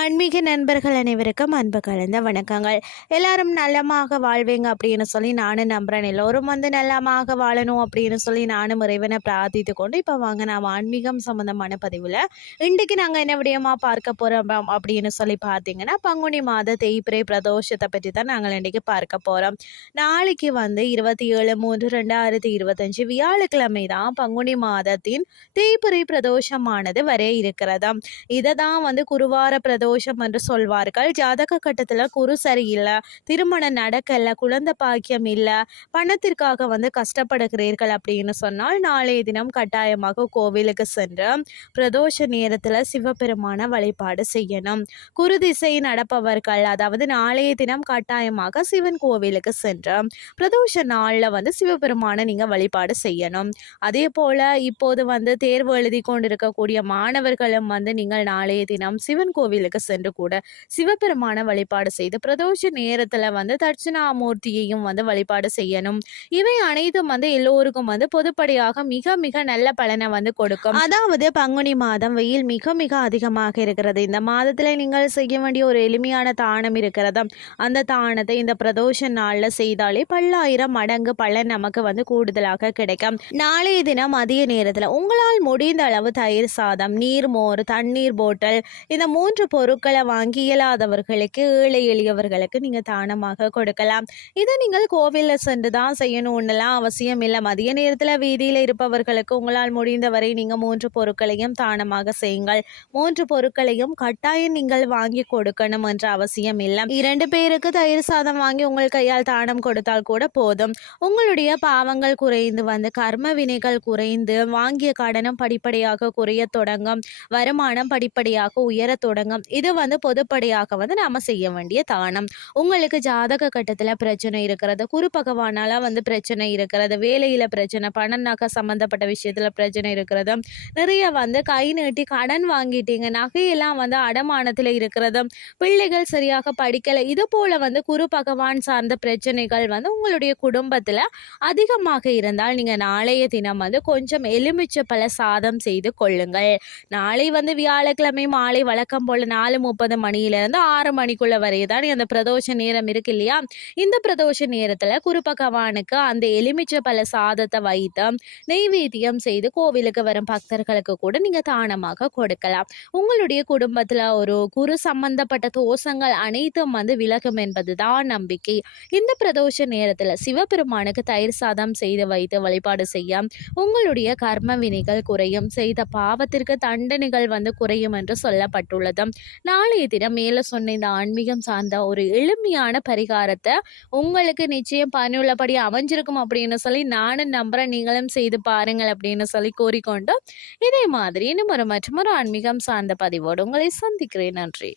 ஆன்மீக நண்பர்கள் அனைவருக்கும் அன்பு கலந்த வணக்கங்கள். எல்லாரும் நல்லமாக வாழ்வீங்க அப்படின்னு சொல்லி நானும் நம்புகிறேன் எல்லோரும் வந்து நல்லமாக வாழணும் அப்படின்னு சொல்லி நானும் இறைவனை பிரார்த்தித்து கொண்டு இப்போ வாங்க நாம் ஆன்மீகம் சம்மந்தமான பதிவில் இன்றைக்கு நாங்கள் என்ன விடயமா பார்க்க போகிறோம் அப்படின்னு சொல்லி பார்த்தீங்கன்னா பங்குனி மாத தேய்பிரை பிரதோஷத்தை பற்றி தான் நாங்கள் இன்றைக்கி பார்க்க போகிறோம் நாளைக்கு வந்து இருபத்தி ஏழு மூன்று ரெண்டாயிரத்தி இருபத்தஞ்சு வியாழக்கிழமை தான் பங்குனி மாதத்தின் தேய்பிரை பிரதோஷமானது வர இருக்கிறதா இதை தான் வந்து குருவார தோஷம் என்று சொல்வார்கள். ஜாதக கட்டத்தில் குரு சரியில்லை திருமணம் நடக்கலை குழந்தை பாக்கியம் இல்லை பணத்திற்காக வந்து கஷ்டப்படுகிறீர்கள் அப்படின்னு சொன்னால் நாளைய தினம் கட்டாயமாக கோவிலுக்கு சென்று பிரதோஷ நேரத்தில் சிவபெருமான வழிபாடு செய்யணும். குரு திசை நடப்பவர்கள் அதாவது நாளைய தினம் கட்டாயமாக சிவன் கோவிலுக்கு சென்று பிரதோஷ நாளில் வந்து சிவபெருமானை நீங்கள் வழிபாடு செய்யணும். அதே போல் இப்போது வந்து தேர்வு எழுதி கொண்டிருக்கக்கூடிய மாணவர்களும் வந்து நீங்கள் நாளைய தினம் சிவன் கோவிலுக்கு சென்று கூட சிவபெருமான வழிபாடு செய்து பிரதோஷ நேரத்தில் வந்து தட்சிணாமூர்த்தியையும் வந்து வழிபாடு செய்யணும். இவை அனைத்தும் வந்து எல்லோருக்கும் வந்து பொதுப்படியாக மிக மிக நல்ல பலனை வந்து கொடுக்கும். அதாவது பங்குனி மாதம் வெயில் மிக மிக அதிகமாக இருக்கிறது. இந்த மாதத்தில் நீங்கள் செய்ய வேண்டிய ஒரு எளிமையான தானம் இருக்கிறது அந்த தானத்தை இந்த பிரதோஷ நாளில் செய்தாலே பல்லாயிரம் மடங்கு பலன் நமக்கு வந்து கூடுதலாக கிடைக்கும். நாளைய தினம் அதிக நேரத்தில் உங்களால் முடிந்த அளவு தயிர் சாதம் நீர் மோர் தண்ணீர் போட்டல் இந்த மூன்று பொருள் பொருட்களை வாங்கி இயலாதவர்களுக்கு ஏழை எளியவர்களுக்கு நீங்கள் தானமாக கொடுக்கலாம். இதை நீங்கள் கோவிலில் சென்று தான் செய்யணும்னுலாம் அவசியம் இல்லை. மதிய நேரத்தில் வீதியில் இருப்பவர்களுக்கு உங்களால் முடிந்தவரை நீங்கள் மூன்று பொருட்களையும் தானமாக செய்யுங்கள். மூன்று பொருட்களையும் கட்டாயம் நீங்கள் வாங்கி கொடுக்கணும் என்ற அவசியம் இல்லை. இரண்டு பேருக்கு தயிர் சாதம் வாங்கி உங்கள் கையால் தானம் கொடுத்தால் கூட போதும். உங்களுடைய பாவங்கள் குறைந்து வந்து கர்ம வினைகள் குறைந்து வாங்கிய கடனும் படிப்படியாக குறைய தொடங்கும். வருமானம் படிப்படியாக உயர தொடங்கும். இது வந்து பொதுப்படியாக வந்து நாம் செய்ய வேண்டிய தானம். உங்களுக்கு ஜாதக கட்டத்தில் பிரச்சனை இருக்கிறது குரு வந்து பிரச்சனை இருக்கிறது வேலையில் பிரச்சனை பணம் நகை சம்மந்தப்பட்ட விஷயத்தில் பிரச்சனை இருக்கிறது நிறைய வந்து கை நீட்டி கடன் வாங்கிட்டீங்க நகையெல்லாம் வந்து அடமானத்தில் இருக்கிறது பிள்ளைகள் சரியாக படிக்கலை இது போல் வந்து குரு பகவான் சார்ந்த பிரச்சனைகள் வந்து உங்களுடைய குடும்பத்தில் அதிகமாக இருந்தால் நீங்கள் நாளைய தினம் வந்து கொஞ்சம் எலுமிச்சை பல சாதம் செய்து கொள்ளுங்கள். நாளை வந்து வியாழக்கிழமை மாலை வழக்கம் போல் நாலு முப்பது மணியிலேருந்து ஆறு மணிக்குள்ள வரை தான் அந்த பிரதோஷ நேரம் இருக்கு இல்லையா? இந்த பிரதோஷ நேரத்தில் குருபகவானுக்கு அந்த எலுமிச்சை பல சாதத்தை வைத்து நெய்வேத்தியம் செய்து கோவிலுக்கு வரும் பக்தர்களுக்கு கூட நீங்கள் தானமாக கொடுக்கலாம். உங்களுடைய குடும்பத்தில் ஒரு குரு சம்பந்தப்பட்ட தோஷங்கள் அனைத்தும் வந்து விலகும் என்பது தான் நம்பிக்கை. இந்த பிரதோஷ நேரத்தில் சிவபெருமானுக்கு தயிர் சாதம் செய்து வைத்து வழிபாடு செய்ய உங்களுடைய கர்ம வினைகள் குறையும். செய்த பாவத்திற்கு தண்டனைகள் வந்து குறையும் என்று சொல்லப்பட்டுள்ளது. நாளைய தினம் மேலே சொன்ன இந்த ஆன்மீகம் சார்ந்த ஒரு எளிமையான பரிகாரத்தை உங்களுக்கு நிச்சயம் பயனுள்ளபடி அமைஞ்சிருக்கும் அப்படின்னு சொல்லி நானும் நம்புகிறேன் நீங்களும் செய்து பாருங்கள் அப்படின்னு சொல்லி கூறிக்கொண்டு இதே மாதிரி இன்னும் ஒரு மற்றும் ஒரு ஆன்மீகம் சார்ந்த பதிவோடு உங்களை சந்திக்கிறேன். நன்றி.